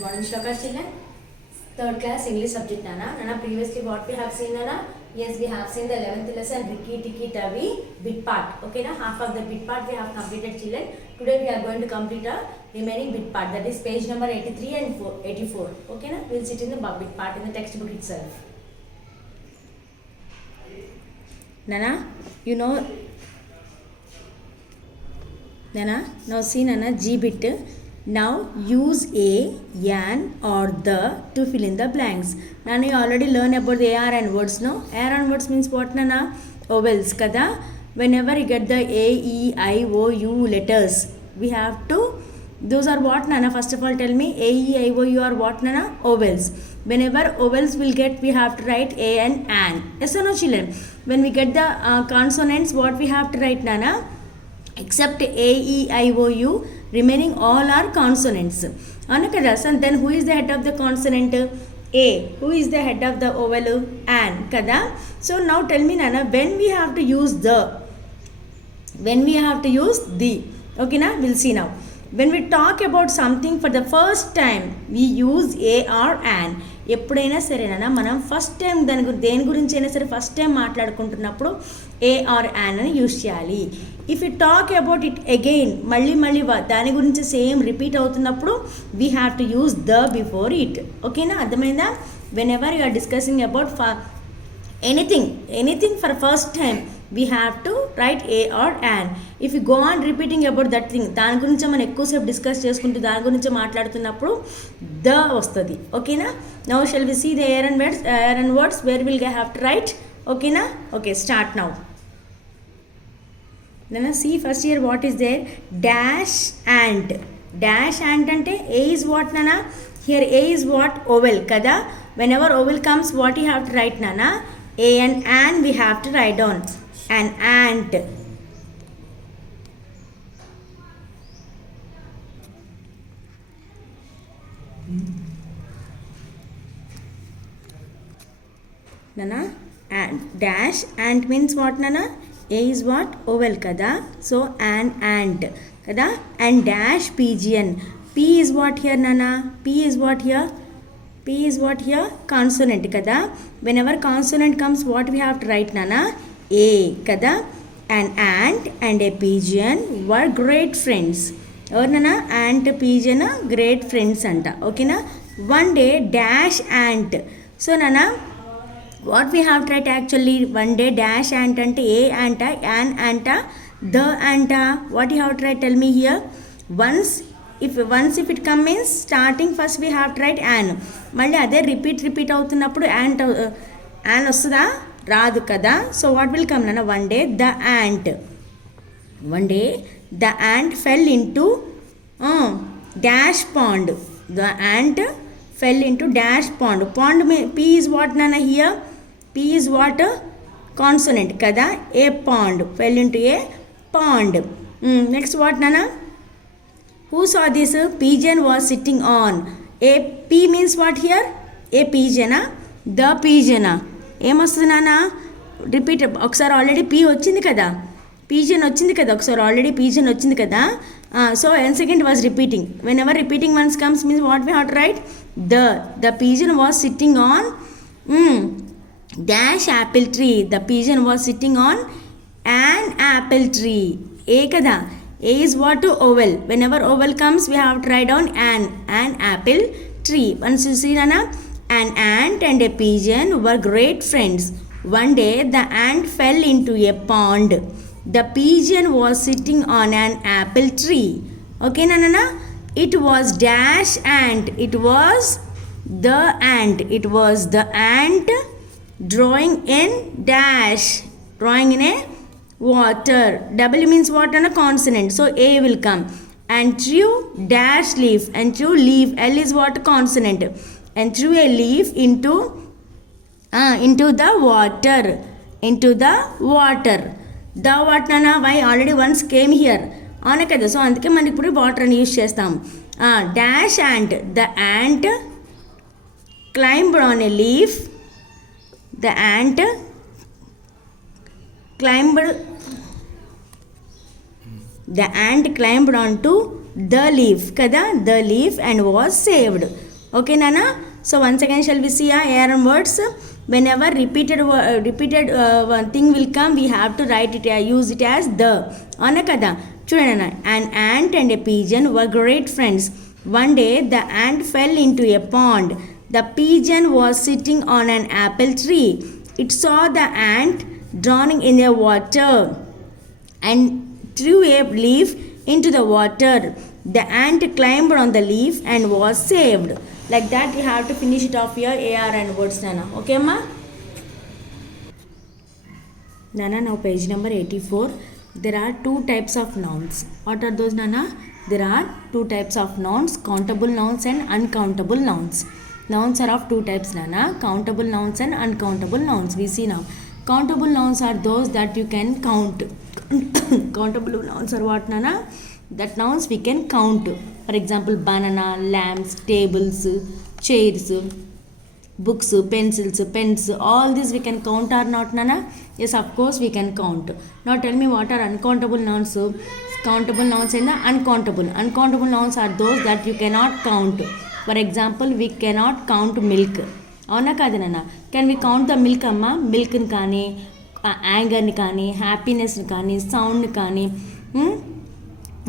Good morning, Shloka children. Third class English subject, Nana. Nana, previously what we have seen, Nana? Yes, we have seen the 11th lesson, Rikki Tikki Tavi bit part. Okay, now half of the bit part we have completed, children. Today we are going to complete a remaining bit part. That is page number 83 and 84. Okay, now we'll sit in the bit part in the textbook itself. Nana, you know. Nana, now see Nana, G bit. Now use a, an or the to fill in the blanks. Nana, you already learned about the AR and words, no? AR and words means what, Nana? Vowels, kada? Whenever you get the A, E, I, O, U letters, we have to, those are what, Nana? First of all, tell me, A, E, I, O, U are what, Nana? Vowels. Whenever vowels will get, we have to write A and an. Yes or no, children? When we get the consonants, what we have to write, Nana? Except A, E, I, O, U, remaining all are consonants. And then who is the head of the consonant? A. Who is the head of the vowel? An. Kada? So now tell me, Nana, when we have to use the? When we have to use the? Okay, na? We'll see now. When we talk about something for the first time, we use a or an. ఎప్పుడైనా సరేనా మనం first time దేని గురించి అయినా సరే first time మాట్లాడుకుంటున్నప్పుడు a or an అని use చేయాలి. If you talk about it again మళ్ళీ దాని గురించి సేమ్ రిపీట్ అవుతున్నప్పుడు we have to use the before it. ఓకేనా, అర్థమైందా? Whenever you are discussing about anything for first time we have to write a or an. If you go on repeating about that thing, దాని గురించి మనం ఎక్కువసేపు discuss చేసుకుంటూ దాని గురించి మాట్లాడుతున్నప్పుడు ద వస్తుంది. ఓకేనా, now shall we see the air and words where will we have to write. ఓకేనా, okay, start now. Then see first here what is there, dash and. Dash and అంటే a is what, Nana? Here a is what? Vowel kada. Whenever vowel comes, what you have to write, Nana? A and an we have to write down. An ant. Nana, and dash ant means what, Nana? A is what? Vowel kada. So an ant kada. And dash pigeon. P is what here, Nana? P is what here? P is what here? Consonant kada. Whenever consonant comes, what we have to write, Nana? A kada. An ant and a pigeon were great friends. Or Nana, ant pigeon great friends anta. Okay na? One day dash ant. So Nana, what we have to write actually, one day dash ant ante a anta, an anta, the anta. What you have to write? Tell me here. Once if it comes means starting first we have to write an. మళ్ళీ అదే repeat అవుతున్నప్పుడు an వస్తుందా? రాదు కదా. So what will come, నాన్న? One day the ant fell into dash pond. The ant fell into dash pond. Pond P is what, Nana? Here P is what? Consonant kada. A pond fell into a pond. Next what, Nana? Who saw this? Pigeon was sitting on. A P means what here? A pigeon. The pigeon. ఏమొస్తుంది నాన్న? Repeat ఒకసారి already P వచ్చింది కదా, pigeon వచ్చింది కదా, ఒకసారి already pigeon వచ్చింది కదా. So and second was repeating. Whenever repeating once comes means what we have to write? The pigeon was sitting on dash apple tree. The pigeon was sitting on an apple tree. A కదా. A is what? Vowel. Whenever vowel comes, we have to write down an apple tree. Once you see, Nana, an ant and a pigeon were great friends. One day, the ant fell into a pond. The pigeon was sitting on an apple tree. Okay, Nana? It was dash ant. It was the ant. It was the ant drawing in dash. Drawing in a water. W means what? On a consonant, so A will come. And threw dash leaf. And threw leaf. L is what? Consonant. And threw a leaf into the water. Into the water. The what, Nana? Why? Already once came here. అవునా కదా. So అందుకే మనం ఇప్పుడు water అని use చేస్తాం. Dash ant. The ant climbed on a leaf. The ant climbed onto the leaf kada, the leaf, and was saved. Okay, Nana. So once again, shall we see ARN words? Whenever repeated one thing will come, we have to write it, use it as the. Ana kada. Chudana. An ant and a pigeon were great friends. One day, the ant fell into a pond. The pigeon was sitting on an apple tree. It saw the ant drowning in the water and threw a leaf into the water. The ant climbed on the leaf and was saved. Like that, you have to finish it off your ARN words, Nana. Okay, ma? Nana, now page number 84. There are two types of nouns. What are those, Nana? There are two types of nouns, countable nouns and uncountable nouns. Nouns are of two types, Nana. Countable nouns and uncountable nouns. We see now. Countable nouns are those that you can count. Countable nouns are what, Nana? That nouns we can count. For example, banana, lamps, tables, chairs, books, pencils, pens, all this we can count or not, Nana? Yes, of course we can count. Now tell me, what are uncountable nouns? Countable nouns and the uncountable. Uncountable nouns are those that you cannot count. For example, we cannot count milk. అవునా కాదు నాన్న? Can we count the milk అమ్మ? మిల్క్ని కానీ, యాంగర్ని కానీ, హ్యాపీనెస్ని కానీ, సౌండ్ని కానీ,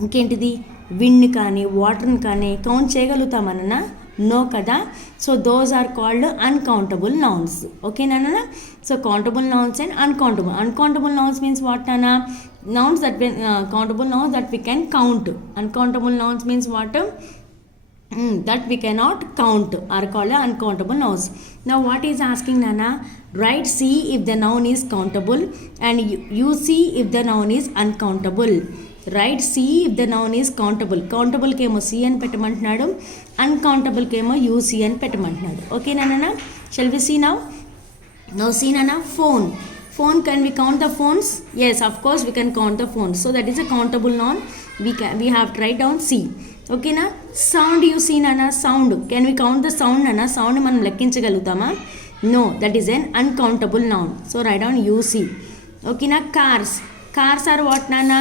ఇంకేంటిది, విండ్ని కానీ, వాటర్ని కానీ కౌంట్ చేయగలుగుతామన్న? నో కదా. So those are called uncountable nouns. ఓకేనా? So countable nouns and uncountable. Uncountable nouns means what నాన్న? Nouns that countable nouns that we can count. Uncountable nouns means what? That we cannot count are called uncountable nouns. Now what is asking, Nana? Write C if the noun is countable and you see if the noun is uncountable. Write C if the noun is countable. Countable కేమో C అని పెట్టమంటున్నాడు, uncountable కేమో UC అని పెట్టమంటున్నాడు. Okay, Nana? Shall we see now? Now see, Nana, phone. Phone, can we count the phones? Yes, of course we can count the phones. So that is a countable noun. We have to write down C. Okay na? Sound, you see, Nana? Sound. Can we count the sound, Nana? Sound మనం లెక్కించగలుగుతామా? No, that is an uncountable noun. So write down UC. Okay na? Cars. Cars are what, Nana?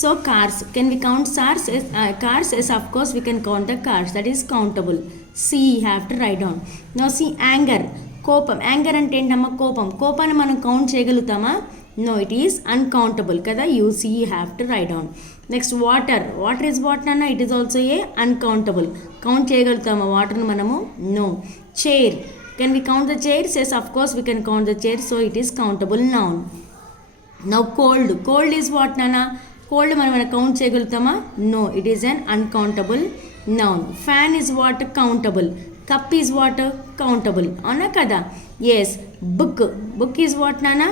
So cars. Can we count cars? Cars, yes, of course we can count the cars. That is countable. C have to write down. Now see, anger. కోపం. Anger అంటే ఏంటమ్మా? కోపం. కోపాన్ని మనం count చేయగలుగుతామా? No, it is uncountable కదా. You see have to write down. Next water. Water is what అన్న? It is also a uncountable. Count చేయగలుగుతామా వాటర్ని మనము? No. Chair. Can we count the chairs? Yes, of course we can count the chair. So it is countable noun. Now cold. Cold is what నాన్న? Cold మనం count చేయగలుగుతామా? No, it is an uncountable noun. Fan is what? Countable. Cup is what? Countable. Anna kada? Yes. Book. Book is what, Nana?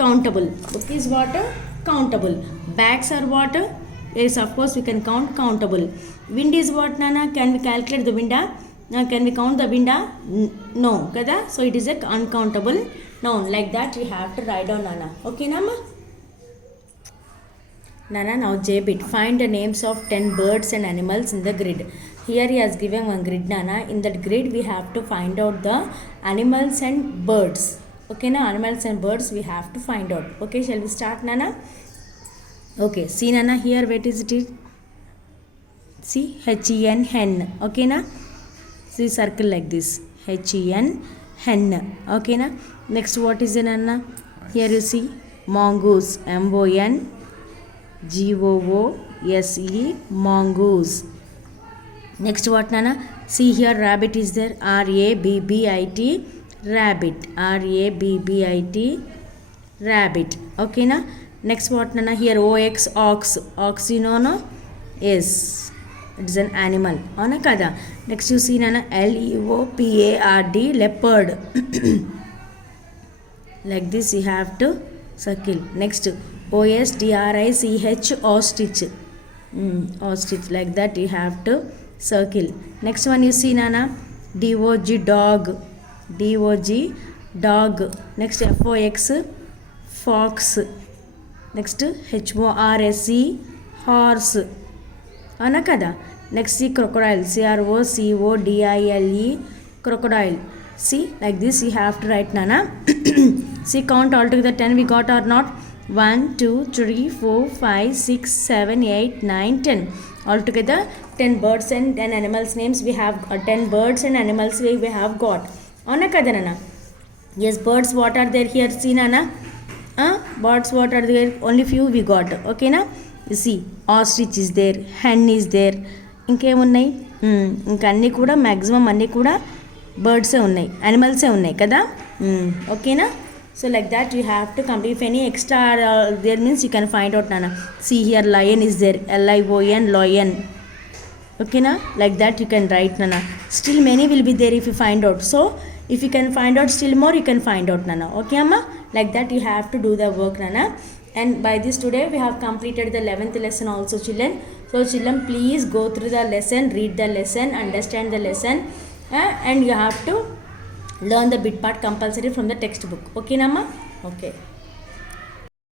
Countable. Book is what? Countable. Bags are what? Yes, of course we can count. Countable. Wind is what, Nana? Can we calculate the wind? Can we count the wind? No kada. So it is a uncountable noun. Like that we have to write down, Nana. Okay, Nama? Nana, now J-bit. Find the names of 10 birds and animals in the grid. Here he has given one grid, Nana. In that grid we have to find out the animals and birds. Okay, na? Animals and birds we have to find out. Okay, shall we start, Nana? Okay, see, Nana, here what is it? See, H-E-N, hen. Okay, na? See, circle like this. H-E-N, hen. Okay, na? Next, what is it, Nana? Here you see mongoose. M-O-N-G-O-O-S-E, mongoose. Next what, Nana? See here, rabbit is there. R-A-B-B-I-T, rabbit. R-A-B-B-I-T, rabbit. Okay, na? Next what, Nana? Here O-X, ox. Ox, you know, no? Yes, it is an animal. Ana kada? Next you see, Nana, L-E-O-P-A-R-D, leopard. Like this you have to circle. Next O-S-T-R-I-C-H, ostrich. Ostrich. Like that you have to circle. Next one you see, Nana, D-O-G, dog. D-O-G, dog. Next F-O-X, fox. Next H-O-R-S-E, horse. Ana kada? Next see, crocodile. C-R-O-C-O-D-I-L-E, crocodile. See, like this you have to write, Nana. See, count all together 10 we got or not? 1 2 3 4 5 6 7 8 9 10. Altogether 10 birds and 10 animals names we have, 10 birds and animals we have got. Avuna kada nana? Yes, birds what are there here? See nana, birds what are there? Only few we got. Okay na? You see, ostrich is there, hen is there, ఇంకేమున్నాయి, ఇంకా అన్నీ కూడా maximum అన్నీ కూడా బర్డ్సే ఉన్నాయి, యానిమల్సే ఉన్నాయి కదా. ఓకేనా? So like that you have to complete. If any extra there means you can find out నాన్న. See here lion is there, LION, lion. ఓకేనా? Like that you can write నాన్న. Still many will be there if you find out. So if you can find out still more, you can find out nana. Okay amma, like that you have to do the work nana. And by this today we have completed the 11th lesson also children. So children, please go through the lesson, read the lesson, understand the lesson, and you have to learn the bit part compulsory from the textbook. Okay nama? Okay.